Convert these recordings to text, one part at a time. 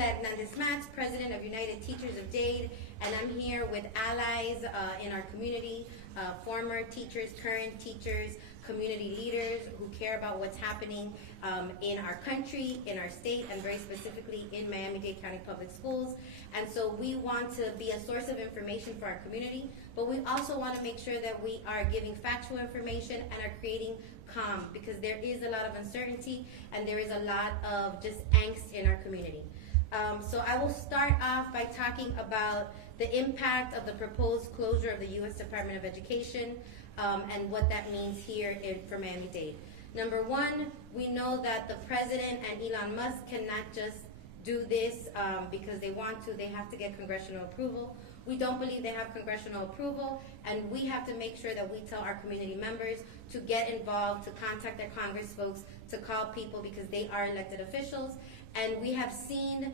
Carla Hernandez-Matz, President of United Teachers of Dade, and I'm here with allies in our community, former teachers, current teachers, community leaders who care about what's happening in our country, in our state, and very specifically in Miami-Dade County Public Schools. And so we want to be a source of information for our community, but we also want to make sure that we are giving factual information and are creating calm, because there is a lot of uncertainty and there is a lot of just angst in our community. So I will start off by talking about the impact of the proposed closure of the U.S. Department of Education and what that means here for Miami-Dade. Number one, we know that the President and Elon Musk cannot just do this because they want to. They have to get congressional approval. We don't believe they have congressional approval, and we have to make sure that we tell our community members to get involved, to contact their Congress folks, to call people, because they are elected officials. And we have seen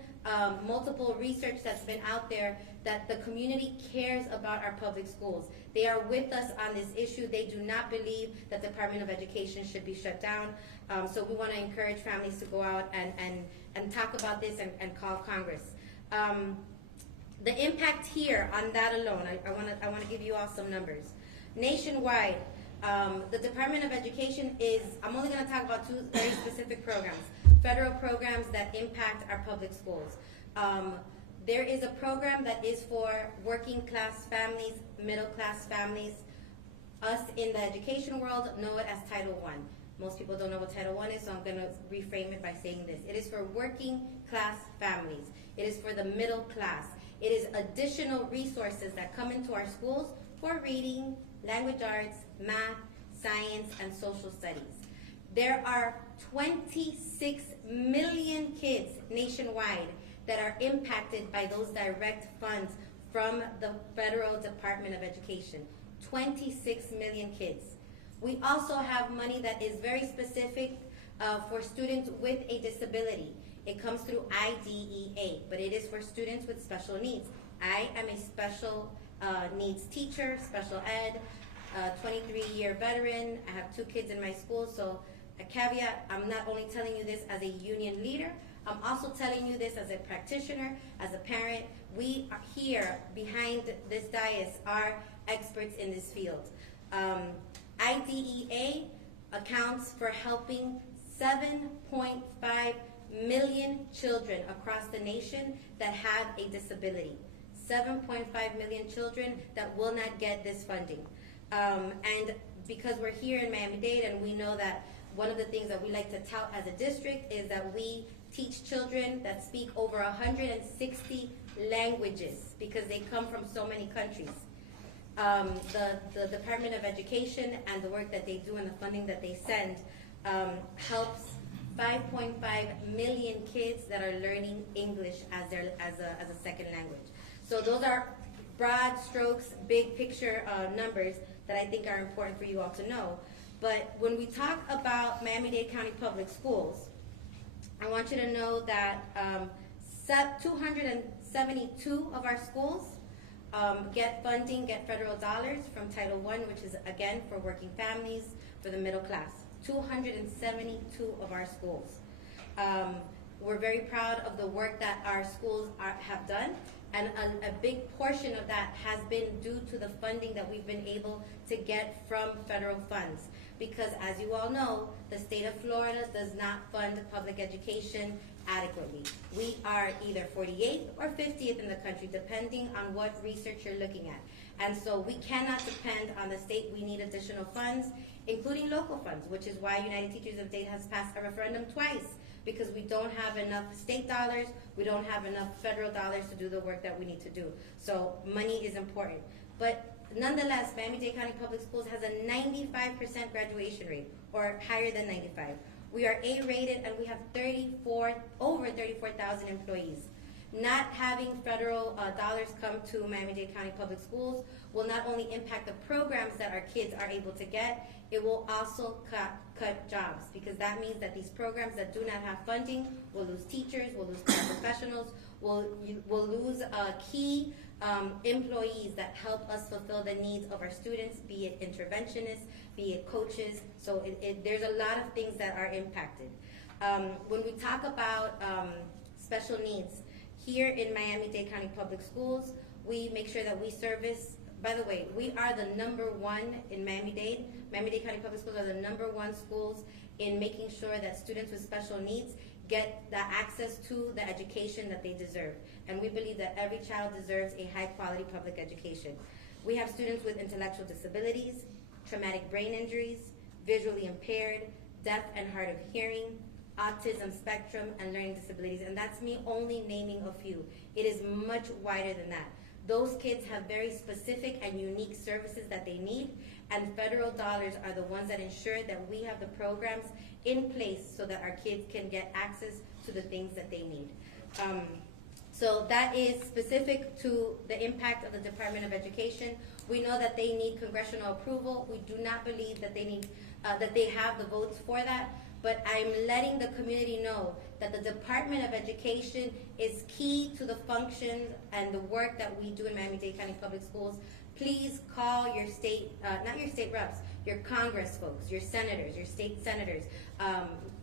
multiple research that's been out there that the community cares about our public schools. They are with us on this issue. They do not believe that the Department of Education should be shut down. So we want to encourage families to go out and talk about this and call Congress. The impact here on that alone, I want to give you all some numbers. Nationwide, the Department of Education is, I'm only going to talk about two very specific programs, federal programs that impact our public schools. There is a program that is for working class families, middle class families. Us in the education world know it as Title I. Most people don't know what Title I is, so I'm going to reframe it by saying this. It is for working class families. It is for the middle class. It is additional resources that come into our schools for reading, language arts, math, science, and social studies. There are 26 million kids nationwide that are impacted by those direct funds from the Federal Department of Education. 26 million kids. We also have money that is very specific for students with a disability. It comes through IDEA, but it is for students with special needs. I am a special needs teacher, special ed, 23-year veteran. I have 2 kids in my school, so a caveat, I'm not only telling you this as a union leader, I'm also telling you this as a practitioner, as a parent. We are here behind this dais are experts in this field. IDEA accounts for helping 7.5 million children across the nation that have a disability. 7.5 million children that will not get this funding. And because we're here in Miami-Dade and we know that one of the things that we like to tout as a district is that we teach children that speak over 160 languages because they come from so many countries. The Department of Education and the work that they do and the funding that they send helps 5.5 million kids that are learning English as a second language. So those are broad strokes, big picture numbers that I think are important for you all to know. But when we talk about Miami-Dade County Public Schools, I want you to know that 272 of our schools get funding, get federal dollars from Title I, which is, again, for working families, for the middle class. 272 of our schools. We're very proud of the work that our schools have done, and a big portion of that has been due to the funding that we've been able to get from federal funds. Because as you all know, the state of Florida does not fund public education adequately. We are either 48th or 50th in the country, depending on what research you're looking at. And so we cannot depend on the state. We need additional funds, including local funds, which is why United Teachers of Dade has passed a referendum twice, because we don't have enough state dollars, we don't have enough federal dollars to do the work that we need to do. So money is important. But nonetheless, Miami-Dade County Public Schools has a 95% graduation rate, or higher than 95. We are A-rated, and we have over 34,000 employees. Not having federal dollars come to Miami-Dade County Public Schools will not only impact the programs that our kids are able to get, it will also cut jobs, because that means that these programs that do not have funding will lose teachers, will lose professionals, will lose key employees that help us fulfill the needs of our students, be it interventionists, be it coaches. So there's a lot of things that are impacted. When we talk about special needs, Here in Miami-Dade County Public Schools, we make sure that we service, by the way, we are the #1 in Miami-Dade. Miami-Dade County Public Schools are the #1 schools in making sure that students with special needs get the access to the education that they deserve. And we believe that every child deserves a high-quality public education. We have students with intellectual disabilities, traumatic brain injuries, visually impaired, deaf and hard of hearing, autism spectrum, and learning disabilities. And that's me only naming a few. It is much wider than that. Those kids have very specific and unique services that they need, and federal dollars are the ones that ensure that we have the programs in place so that our kids can get access to the things that they need. So that is specific to the impact of the Department of Education. We know that they need congressional approval. We do not believe that they need that they have the votes for that, but I'm letting the community know that the Department of Education is key to the function and the work that we do in Miami-Dade County Public Schools. Please call your state, not your state reps, your Congress folks, your senators, your state senators,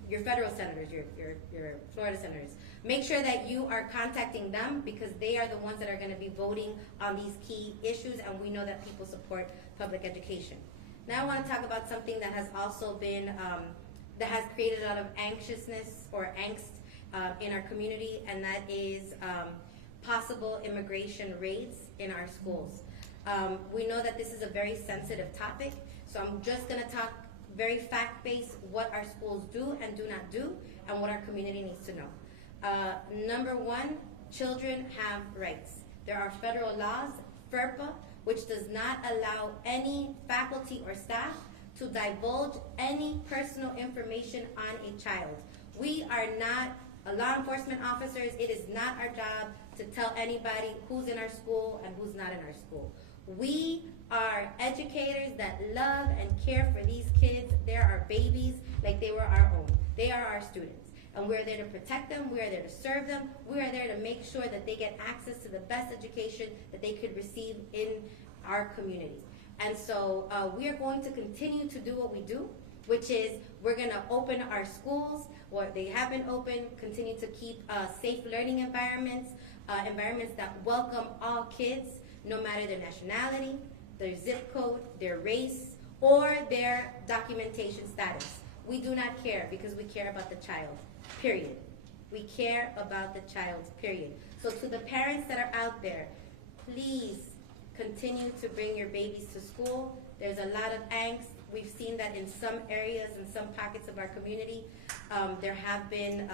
your federal senators, your Florida senators. Make sure that you are contacting them because they are the ones that are going to be voting on these key issues, and we know that people support public education. Now I want to talk about something that has also been, that has created a lot of anxiousness or angst in our community, and that is possible immigration raids in our schools. We know that this is a very sensitive topic, so I'm just going to talk very fact-based what our schools do and do not do and what our community needs to know. #1, children have rights. There are federal laws, FERPA, which does not allow any faculty or staff to divulge any personal information on a child. We are not law enforcement officers. It is not our job to tell anybody who's in our school and who's not in our school. We are educators that love and care for these kids. They're our babies like they were our own. They are our students. And we're there to protect them. We are there to serve them. We are there to make sure that they get access to the best education that they could receive in our community. And so we are going to continue to do what we do, which is we're going to open our schools, or they have been open, continue to keep safe learning environments, environments that welcome all kids, no matter their nationality, their zip code, their race, or their documentation status. We do not care because we care about the child, period. We care about the child, period. So to the parents that are out there, please continue to bring your babies to school. There's a lot of angst. We've seen that in some areas, in some pockets of our community. There have been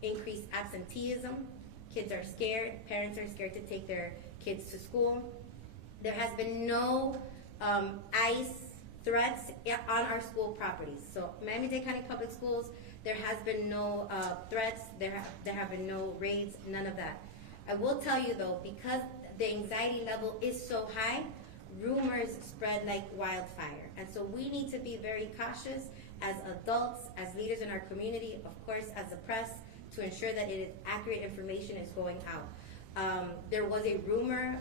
increased absenteeism. Kids are scared. Parents are scared to take their kids to school. There has been no ICE threats on our school properties. So Miami-Dade County Public Schools, there has been no threats. There have been no raids, none of that. I will tell you though, because the anxiety level is so high, rumors spread like wildfire. And so we need to be very cautious as adults, as leaders in our community, of course as the press, to ensure that accurate information is going out. There was a rumor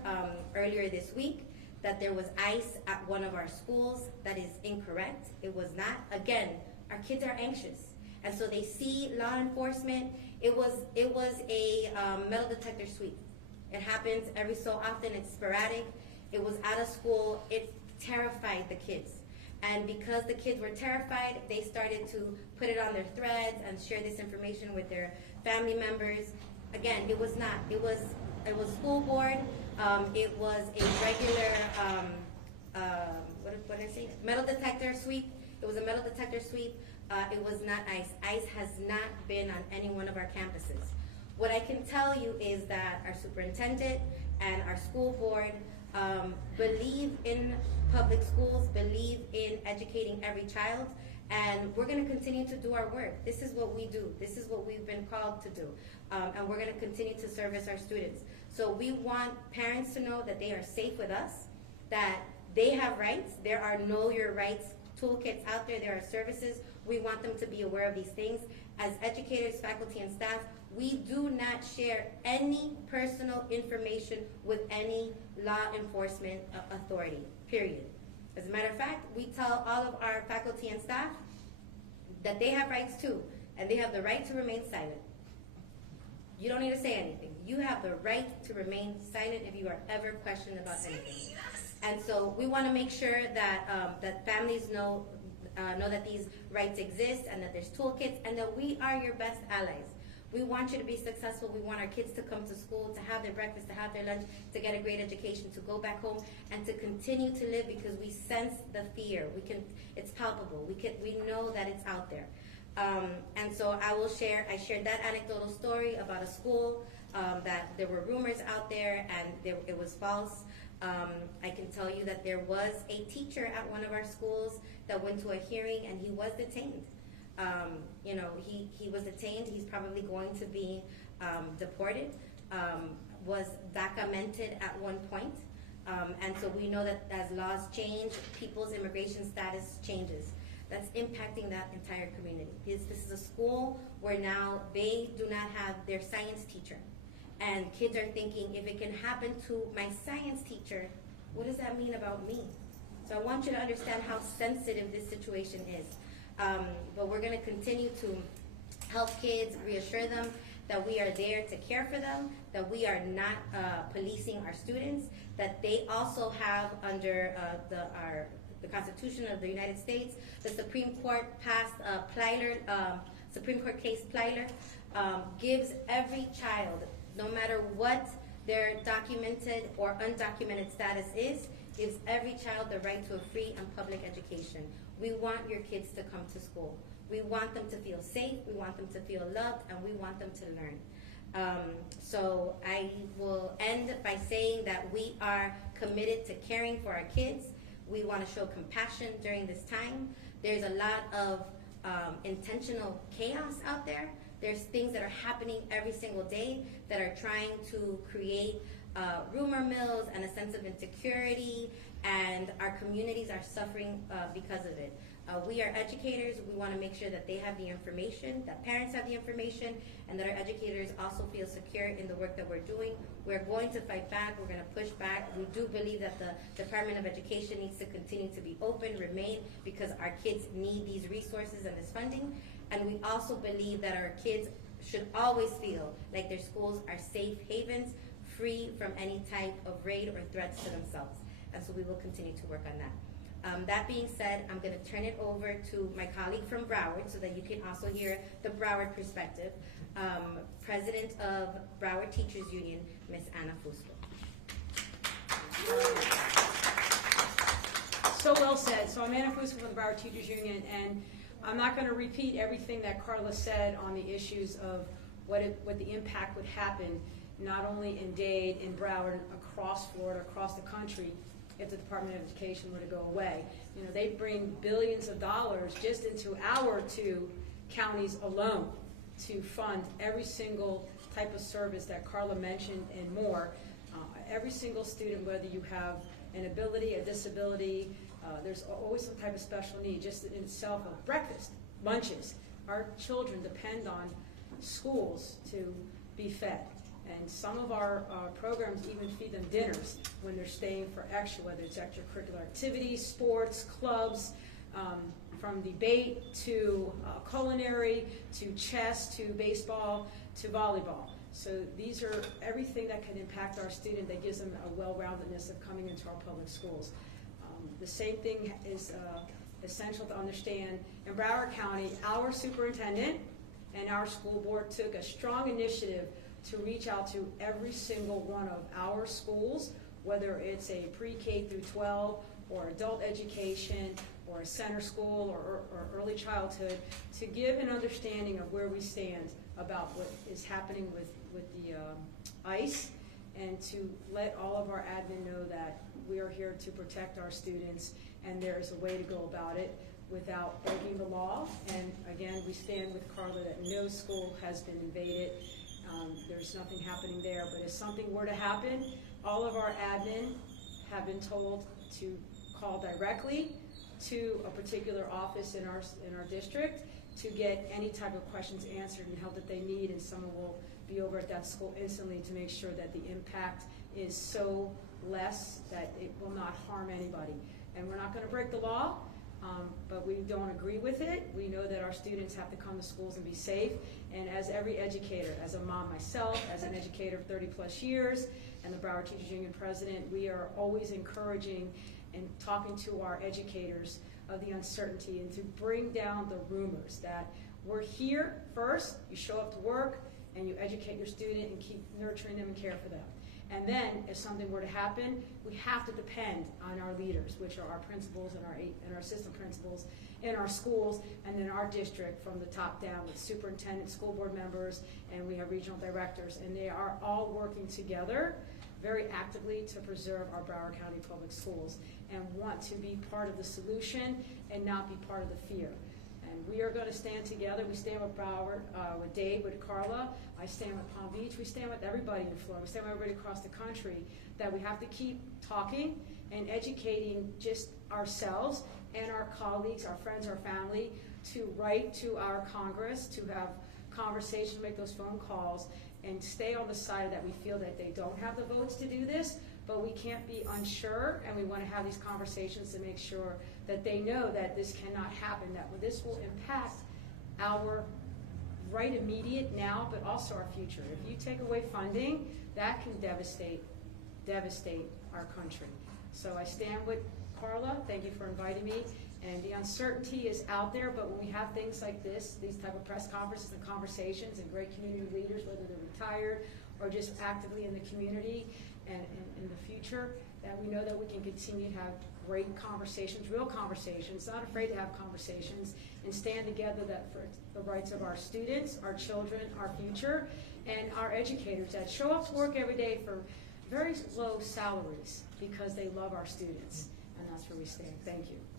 earlier this week that there was ICE at one of our schools. That is incorrect. It was not. Again, our kids are anxious, and so they see law enforcement. It was a metal detector sweep. It happens every so often. It's sporadic. It was at a school. It terrified the kids. And because the kids were terrified, they started to put it on their threads and share this information with their family members. Again, it was not. It was school board. It was a regular, what did I say? Metal detector sweep. It was a metal detector sweep. It was not ICE. ICE has not been on any one of our campuses. What I can tell you is that our superintendent and our school board believe in public schools, believe in educating every child, and we're going to continue to do our work. This is what we do. This is what we've been called to do, and we're going to continue to service our students. So we want parents to know that they are safe with us, that they have rights. There are Know Your Rights toolkits out there. There are services. We want them to be aware of these things. As educators, faculty, and staff, we do not share any personal information with any law enforcement authority, period. As a matter of fact, we tell all of our faculty and staff that they have rights too, and they have the right to remain silent. You don't need to say anything. You have the right to remain silent if you are ever questioned about anything. And so we want to make sure that that families know that these rights exist and that there's toolkits and that we are your best allies. We want you to be successful. We want our kids to come to school, to have their breakfast, to have their lunch, to get a great education, to go back home, and to continue to live because we sense the fear. It's palpable. We know that it's out there. And so I shared that anecdotal story about a school that there were rumors out there and it was false. I can tell you that there was a teacher at one of our schools that went to a hearing and he was detained. He was detained. He's probably going to be deported, was documented at one point. And so we know that as laws change, people's immigration status changes. That's impacting that entire community. This is a school where now they do not have their science teacher. And kids are thinking, if it can happen to my science teacher, what does that mean about me? So I want you to understand how sensitive this situation is. But we're going to continue to help kids, reassure them that we are there to care for them, that we are not policing our students, that they also have under the Constitution of the United States, the Supreme Court passed Supreme Court case Plyler, gives every child, no matter what their documented or undocumented status is, gives every child the right to a free and public education. We want your kids to come to school. We want them to feel safe, we want them to feel loved, and we want them to learn. So I will end by saying that we are committed to caring for our kids. We want to show compassion during this time. There's a lot of intentional chaos out there. There's things that are happening every single day that are trying to create rumor mills and a sense of insecurity, and our communities are suffering because of it. We are educators. We want to make sure that they have the information, that parents have the information, and that our educators also feel secure in the work that we're doing. We're going to fight back. We're going to push back. We do believe that the Department of Education needs to continue to be open, remain, because our kids need these resources and this funding. And we also believe that our kids should always feel like their schools are safe havens, free from any type of raid or threats to themselves. And so we will continue to work on that. That being said, I'm going to turn it over to my colleague from Broward so that you can also hear the Broward perspective. President of Broward Teachers Union, Ms. Anna Fusco. So well said. So I'm Anna Fusco from the Broward Teachers Union, and I'm not going to repeat everything that Carla said on the issues of what the impact would happen, not only in Dade, in Broward, across Florida, across the country, if the Department of Education were to go away. You know, they bring billions of dollars just into our two counties alone to fund every single type of service that Carla mentioned and more. Every single student, whether you have an ability, a disability, there's always some type of special need, just in itself of breakfast, lunches. Our children depend on schools to be fed. And some of our programs even feed them dinners when they're staying for extra, whether it's extracurricular activities, sports, clubs, from debate to culinary, to chess, to baseball, to volleyball. So these are everything that can impact our student that gives them a well-roundedness of coming into our public schools. The same thing is essential to understand. In Broward County, our superintendent and our school board took a strong initiative to reach out to every single one of our schools, whether it's a pre-K through 12 or adult education or a center school or early childhood, to give an understanding of where we stand about what is happening with the ICE, and to let all of our admin know that we are here to protect our students, and there is a way to go about it without breaking the law. And again, we stand with Carla that no school has been invaded. There's nothing happening there, but if something were to happen, all of our admin have been told to call directly to a particular office in our district to get any type of questions answered and help that they need, and someone will be over at that school instantly to make sure that the impact is so less that it will not harm anybody. And we're not going to break the law. But we don't agree with it. We know that our students have to come to schools and be safe. And as every educator, as a mom myself, as an educator of 30 plus years, and the Broward Teachers Union president, we are always encouraging and talking to our educators of the uncertainty and to bring down the rumors that we're here first, you show up to work, and you educate your student and keep nurturing them and care for them. And then, if something were to happen, we have to depend on our leaders, which are our principals and our assistant principals in our schools, and then our district from the top down with superintendent, school board members, and we have regional directors, and they are all working together very actively to preserve our Broward County public schools and want to be part of the solution and not be part of the fear. And we are going to stand together. We stand with Broward, with Dade, with Carla. I stand with Palm Beach. We stand with everybody in Florida. We stand with everybody across the country that we have to keep talking and educating just ourselves and our colleagues, our friends, our family, to write to our Congress, to have conversations, make those phone calls, and stay on the side that we feel that they don't have the votes to do this, but we can't be unsure, and we want to have these conversations to make sure that they know that this cannot happen, that this will impact our right immediate now, but also our future. If you take away funding, that can devastate our country. So I stand with Carla. Thank you for inviting me. And the uncertainty is out there, but when we have things like this, these type of press conferences and conversations, and great community leaders, whether they're retired or just actively in the community and in the future, that we know that we can continue to have great conversations, real conversations, not afraid to have conversations, and stand together that for the rights of our students, our children, our future, and our educators that show up to work every day for very low salaries because they love our students. And that's where we stand. Thank you.